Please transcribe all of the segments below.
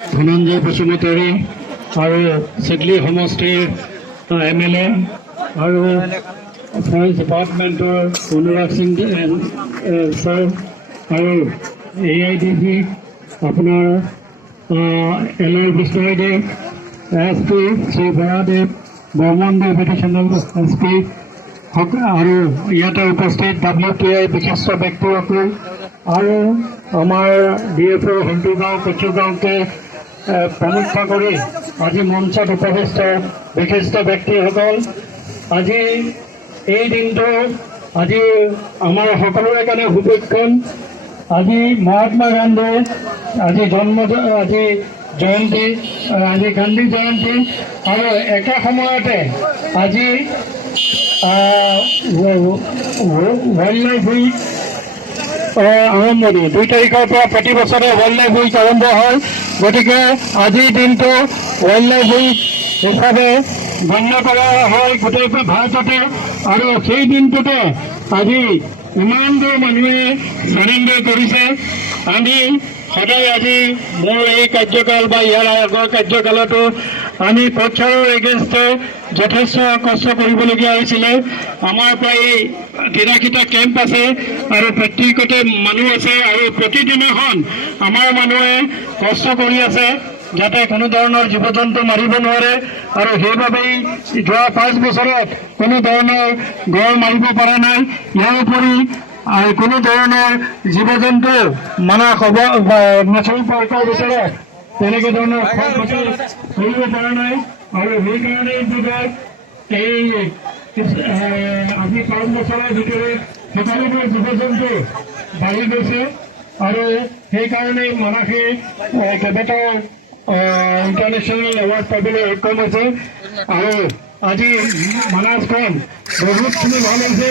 ধনঞ্জয় বসুমতাৰী আৰু চিডলি সমষ্টিৰ MLA আৰু ফৰেষ্ট ডিপাৰ্টমেণ্টৰ অনুৰাগ সিং ছাৰ আৰু AIDC আপোনাৰ LR Bishnudev SP Shri Boradev Barmandev additional SP আৰু ইয়াতে উপস্থিত WTI বিশিষ্ট ব্যক্তিসকল আৰু আমাৰ DFO হন্টু গাঁও কচু গাঁওকে প্ৰমুখ কৰি আজি মঞ্চত উপস্থিত বিশিষ্ট ব্যক্তিসকল আজি এই দিনটো আজি আমাৰ সকলোৰে কাৰণে সুবীক্ষণ আজি মহাত্মা গান্ধীৰ আজি জয়ন্তী আজি গান্ধী জয়ন্তী আৰু একে সময়তে আজি ৱাইল্ড লাইফ উইক আৰম্ভণি 2 তাৰিখৰ পৰা প্ৰতি বছৰে ৱাইল্ড লাইফ উইক আৰম্ভ হয় গতিকে আজিৰ দিনটো ৱাইল্ড লাইফ উইক হিচাপে গণ্য কৰা হয় গোটেই ভাৰততে আৰু সেই দিনটোতে আজি ইমানবোৰ মানুহে চাৰেণ্ডাৰ কৰিছে আমি সদায় আজি মোৰ এই কাৰ্যকাল বা ইয়াৰ আগৰ কাৰ্যকালতো আমি প্ৰচাৰৰ এগেইনষ্টে যথেষ্ট কষ্ট কৰিবলগীয়া হৈছিলে আমাৰ প্ৰায় 13টা কেম্প আছে আৰু প্ৰত্যেকতে মানুহ আছে আৰু প্ৰতিদিনাখন আমাৰ মানুহে কষ্ট কৰি আছে যাতে কোনো ধৰণৰ জীৱ জন্তু মাৰিব নোৱাৰে আৰু সেইবাবেই যোৱা 5 বছৰত কোনো ধৰণৰ গড় মাৰিব পৰা নাই ইয়াৰ উপৰি আৰু কোনো ধৰণৰ জীৱ জন্তু মানা নেশ্যনেল পাৰ্কৰ ভিতৰত তেনেকৈ ধৰণৰ ক্ষতি কৰিব পৰা নাই আৰু সেইকাৰণেই যুগত এই আজি 5 বছৰৰ ভিতৰত সকলোবোৰ জীৱ জন্তু বাঢ়ি গৈছে আৰু সেইকাৰণেই মানাসে কেইবাটাও ইণ্টাৰনেশ্যনেল এৱাৰ্ড পাবলৈ সক্ষম হৈছে আৰু আজি মানাসখন বহুতখিনি ভাল হৈছে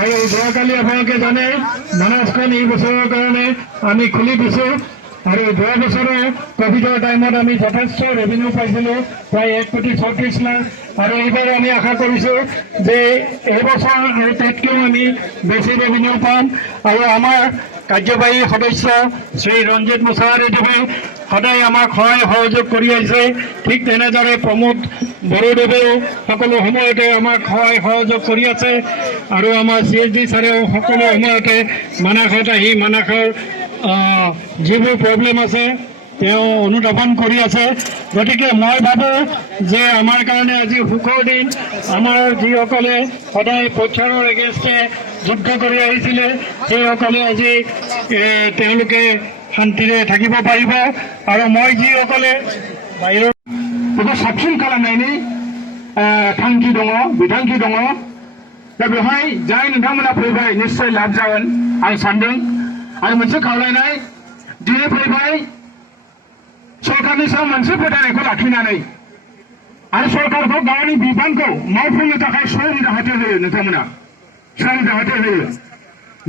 আৰু যোৱাকালি আপোনালোকে জানে মানাসখন এই বছৰৰ কাৰণে আমি খুলি দিছোঁ আৰু যোৱা বছৰে কোভিডৰ টাইমত আমি যথেষ্ট ৰেভিনিউ পাইছিলোঁ প্ৰায় 1,34 লাখ আৰু এইবাৰ আমি আশা কৰিছোঁ যে এইবছৰ আৰু তাতকৈও আমি বেছি ৰেভিনিউ পাম আৰু আমাৰ কাৰ্যবাহী সদস্য শ্ৰী ৰঞ্জিত মুছাহাৰীদেৱে সদায় আমাক সহায় সহযোগ কৰি আহিছে ঠিক তেনেদৰে প্ৰমোদ বড়োদেৱেও সকলো সময়তে আমাক সহায় সহযোগ কৰি আছে আৰু আমাৰ CSD ছাৰেও সকলো সময়তে মানাসত আহি মানাসৰ যিবোৰ প্ৰব্লেম আছে তেওঁ অনুধাৱন কৰি আছে গতিকে মই ভাবোঁ যে আমাৰ কাৰণে আজি সুখৰ দিন আমাৰ যিসকলে সদায় প্ৰচাৰৰ এগেইনষ্টে যুদ্ধ কৰি আহিছিলে সেইসকলে আজি তেওঁলোকে শান্তিৰে থাকিব পাৰিব আৰু মই যিসকলে বাহিৰৰ बेखौ साबसिन खालामनायनि थांखि दङ बिथांखि दङ दा बेवहाय जाय नोंथांमोना फैबाय निश्चय लाभ जागोन आं सानदों आरो मोनसे खावलायनाय दिनै फैबाय सरकारनि सायाव मोनसे फोथायनायखौ लाखिनानै आरो सरकारखौ गावनि बिबानखौ मावफुंनो थाखाय सम जाहाथे होयो नोंथांमोना सम जाहाथे होयो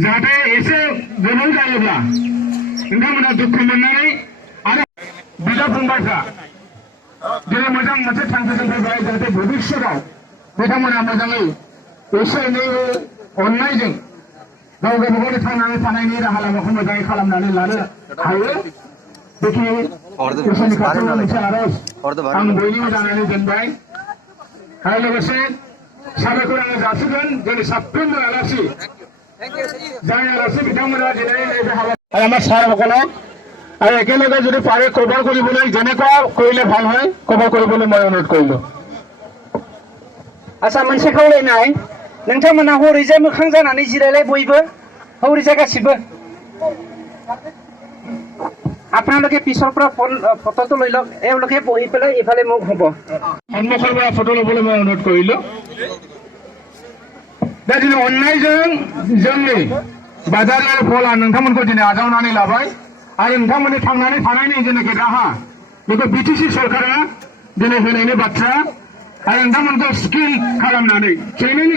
जाहाथे एसे गोबाव जायोब्ला नोंथांमोना दुखु मोननानै आरो बिदा फंबायफ्रा दिनै मोजां मोनसे थांखिजों फैबाय जाहाथे भबिष्यताव बिथांमोना मोजाङै एसे एनै अननायजों गाव गावबागावनि थांनानै थानायनि राहा लामाखौ मोजाङै खालामनानै लानो हायो बेखि इसोरनि खाथियाव मोनसे आरज आं बयनिबो जानानै दोनबाय आरो लोगोसे साबायखर आङो जासिगोन जोंनि साफ्रोमबो आलासि जाय आलासि बिथांमोना दिनै नैबे हाबा আৰু আমাৰ ছাৰসকলক আৰু একেলগে যদি পাৰে কভাৰ কৰিবলৈ যেনেকুৱা কৰিলে ভাল হয় কভাৰ কৰিবলৈ মই অনুৰোধ কৰিলোঁ आसा मोनसे खावलायनाय नोंथांमोना हरैजाय मोखां जानानै जिरायलाय बयबो हरैजाय गासिबो আপোনালোকে পিছৰ পৰা ফটোটো লৈ লওক এওঁলোকে বহি পেলাই এইফালে মোক হ'ব সন্মুখৰ পৰা ফটো ল'বলৈ মই অনুৰোধ কৰিলোঁ दा दिनै अननायजों जोंनि बाजारारि फला नोंथांमोनखौ दिनै आजावनानै लाबाय आरो नोंथांमोननि थांनानै थानायनि जेनाखि राहा बेखौ BTC सरकारा दिनै होनायनि बाथ्रा आरो नोंथांमोनखौ स्किल खालामनानै ट्रेनिं